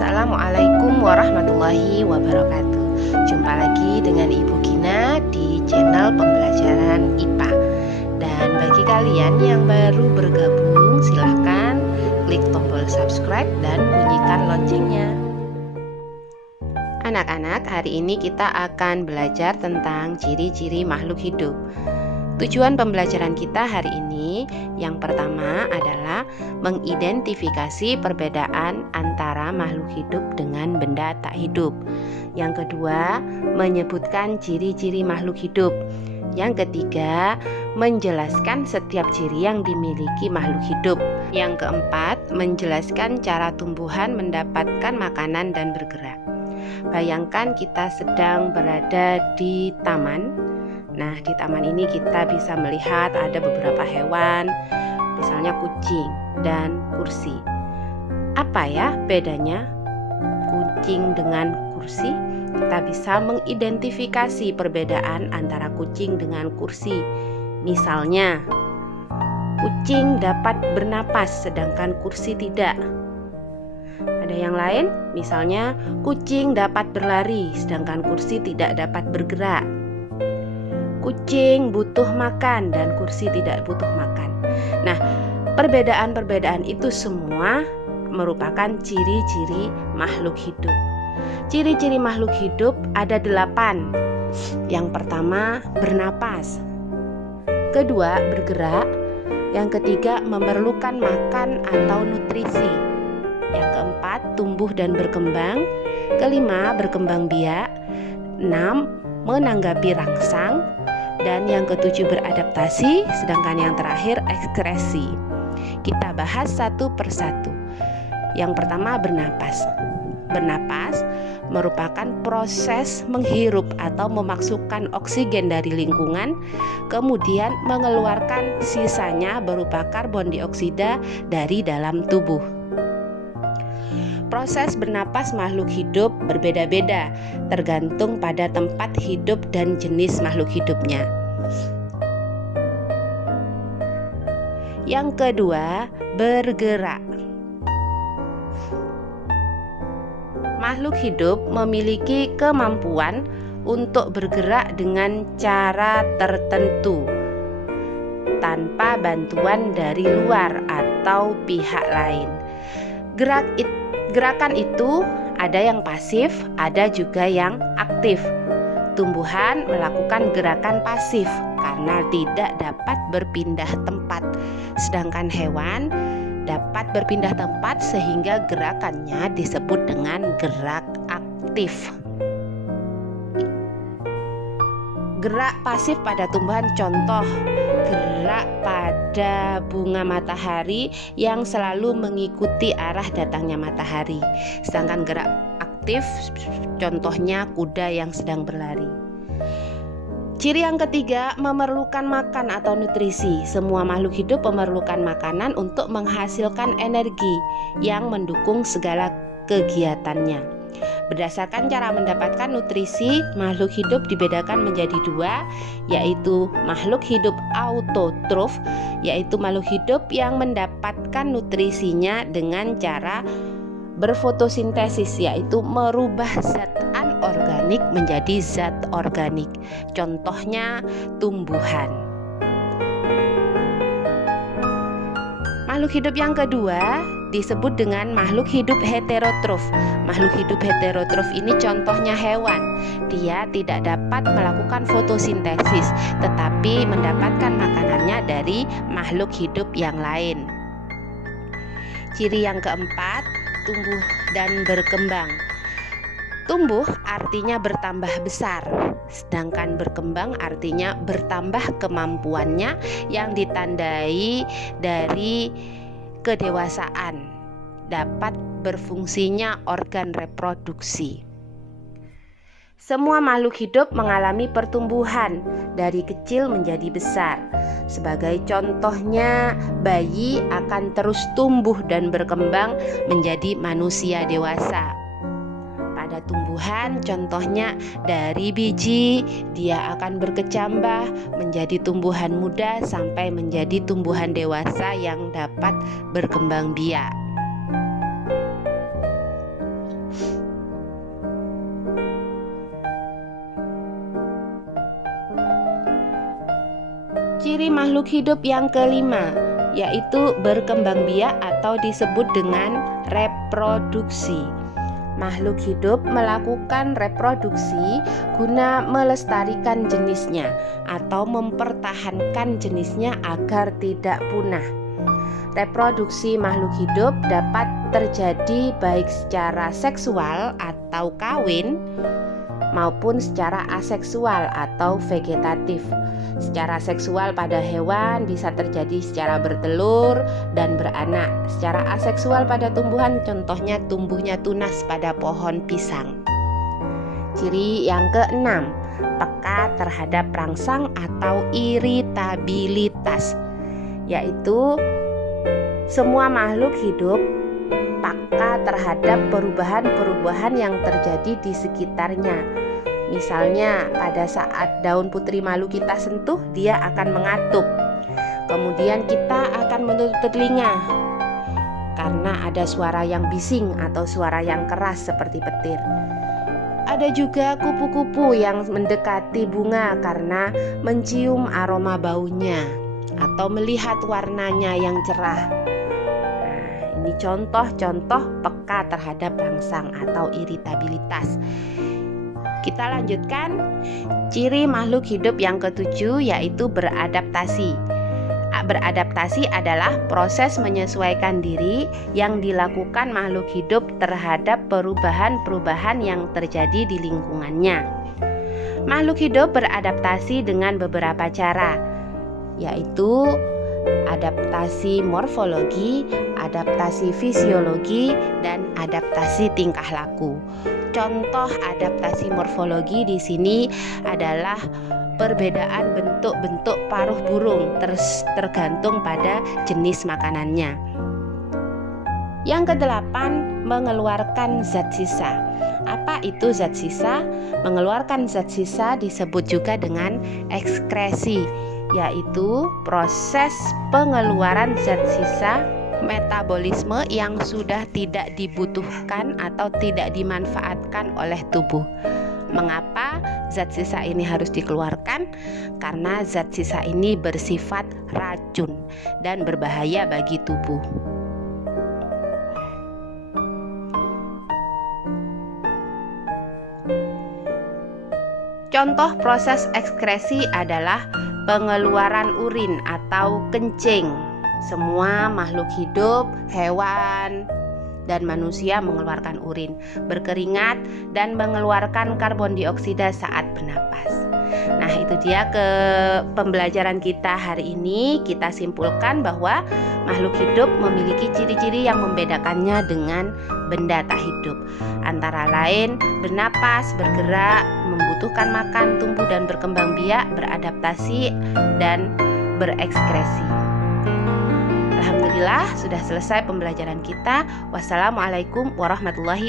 Assalamualaikum warahmatullahi wabarakatuh. Jumpa lagi dengan Ibu Gina di channel pembelajaran IPA. Dan bagi kalian yang baru bergabung, silahkan klik tombol subscribe dan bunyikan loncengnya. Anak-anak, hari ini kita akan belajar tentang ciri-ciri makhluk hidup. Tujuan pembelajaran kita hari ini yang pertama adalah mengidentifikasi perbedaan antara makhluk hidup dengan benda tak hidup. Yang kedua, menyebutkan ciri-ciri makhluk hidup. Yang ketiga, menjelaskan setiap ciri yang dimiliki makhluk hidup. Yang keempat, menjelaskan cara tumbuhan mendapatkan makanan dan bergerak. Bayangkan kita sedang berada di taman. Nah, di taman ini kita bisa melihat ada beberapa hewan, misalnya kucing dan kursi. Apa ya bedanya kucing dengan kursi? Kita bisa mengidentifikasi perbedaan antara kucing dengan kursi. Misalnya, kucing dapat bernapas sedangkan kursi tidak. Ada yang lain, misalnya kucing dapat berlari sedangkan kursi tidak dapat bergerak. Kucing butuh makan dan kursi tidak butuh makan. Nah, perbedaan-perbedaan itu semua merupakan ciri-ciri makhluk hidup. Ciri-ciri makhluk hidup ada 8. Yang pertama, bernapas. Kedua, bergerak. Yang ketiga, memerlukan makan atau nutrisi. Yang keempat, tumbuh dan berkembang. Kelima, berkembang biak. 6, menanggapi rangsang. Dan yang ketujuh, beradaptasi. Sedangkan yang terakhir, ekskresi. Kita bahas satu persatu. Yang pertama, bernapas. Bernapas merupakan proses menghirup atau memasukkan oksigen dari lingkungan, kemudian mengeluarkan sisanya berupa karbon dioksida dari dalam tubuh. Proses bernapas makhluk hidup berbeda-beda, tergantung pada tempat hidup dan jenis makhluk hidupnya. Yang kedua, bergerak. Makhluk hidup memiliki kemampuan untuk bergerak dengan cara tertentu tanpa bantuan dari luar atau pihak lain. Gerakan itu ada yang pasif, ada juga yang aktif. Tumbuhan melakukan gerakan pasif karena tidak dapat berpindah tempat, sedangkan hewan dapat berpindah tempat sehingga gerakannya disebut dengan gerak aktif. Gerak pasif pada tumbuhan, contoh gerak pada bunga matahari yang selalu mengikuti arah datangnya matahari. Sedangkan gerak aktif, contohnya kuda yang sedang berlari. Ciri yang ketiga, memerlukan makan atau nutrisi. Semua makhluk hidup memerlukan makanan untuk menghasilkan energi yang mendukung segala kegiatannya. Berdasarkan cara mendapatkan nutrisi, makhluk hidup dibedakan menjadi 2, yaitu makhluk hidup autotrof, yaitu makhluk hidup yang mendapatkan nutrisinya dengan cara berfotosintesis, yaitu merubah zat anorganik menjadi zat organik. Contohnya tumbuhan. Makhluk hidup yang kedua disebut dengan makhluk hidup heterotrof. Makhluk hidup heterotrof ini contohnya hewan. Dia tidak dapat melakukan fotosintesis, tetapi mendapatkan makanannya dari makhluk hidup yang lain. Ciri yang keempat, tumbuh dan berkembang. Tumbuh artinya bertambah besar, sedangkan berkembang artinya bertambah kemampuannya yang ditandai dari kedewasaan, dapat berfungsinya organ reproduksi. Semua makhluk hidup mengalami pertumbuhan dari kecil menjadi besar. Sebagai contohnya, bayi akan terus tumbuh dan berkembang menjadi manusia dewasa. Pada tumbuhan, contohnya dari biji, dia akan berkecambah menjadi tumbuhan muda sampai menjadi tumbuhan dewasa yang dapat berkembang biak. Ciri makhluk hidup yang kelima yaitu berkembang biak atau disebut dengan reproduksi. Makhluk hidup melakukan reproduksi guna melestarikan jenisnya atau mempertahankan jenisnya agar tidak punah. Reproduksi makhluk hidup dapat terjadi baik secara seksual atau kawin maupun secara aseksual atau vegetatif. Secara seksual pada hewan bisa terjadi secara bertelur dan beranak. Secara aseksual pada tumbuhan, contohnya tumbuhnya tunas pada pohon pisang. Ciri yang keenam, peka terhadap rangsang atau iritabilitas, yaitu semua makhluk hidup peka terhadap perubahan-perubahan yang terjadi di sekitarnya. Misalnya pada saat daun putri malu kita sentuh, dia akan mengatup. Kemudian kita akan menutup telinga karena ada suara yang bising atau suara yang keras seperti petir. Ada juga kupu-kupu yang mendekati bunga karena mencium aroma baunya atau melihat warnanya yang cerah. Ini contoh-contoh peka terhadap rangsang atau iritabilitas. Kita lanjutkan ciri makhluk hidup yang ketujuh yaitu beradaptasi. Beradaptasi adalah proses menyesuaikan diri yang dilakukan makhluk hidup terhadap perubahan-perubahan yang terjadi di lingkungannya. Makhluk hidup beradaptasi dengan beberapa cara, yaitu adaptasi morfologi, adaptasi fisiologi, dan adaptasi tingkah laku. Contoh adaptasi morfologi di sini adalah perbedaan bentuk-bentuk paruh burung tergantung pada jenis makanannya. Yang kedelapan, mengeluarkan zat sisa. Apa itu zat sisa? Mengeluarkan zat sisa disebut juga dengan ekskresi, yaitu proses pengeluaran zat sisa metabolisme yang sudah tidak dibutuhkan atau tidak dimanfaatkan oleh tubuh. Mengapa zat sisa ini harus dikeluarkan? Karena zat sisa ini bersifat racun dan berbahaya bagi tubuh. Contoh proses ekskresi adalah pengeluaran urin atau kencing. Semua makhluk hidup, hewan, dan manusia mengeluarkan urin, berkeringat, dan mengeluarkan karbon dioksida saat bernapas. Nah, itu dia pembelajaran kita hari ini. Kita simpulkan bahwa makhluk hidup memiliki ciri-ciri yang membedakannya dengan benda tak hidup. Antara lain bernapas, bergerak, membutuhkan makan, tumbuh dan berkembang biak, beradaptasi, dan berekskresi. Alhamdulillah sudah selesai pembelajaran kita. Wassalamualaikum warahmatullahi wabarakatuh.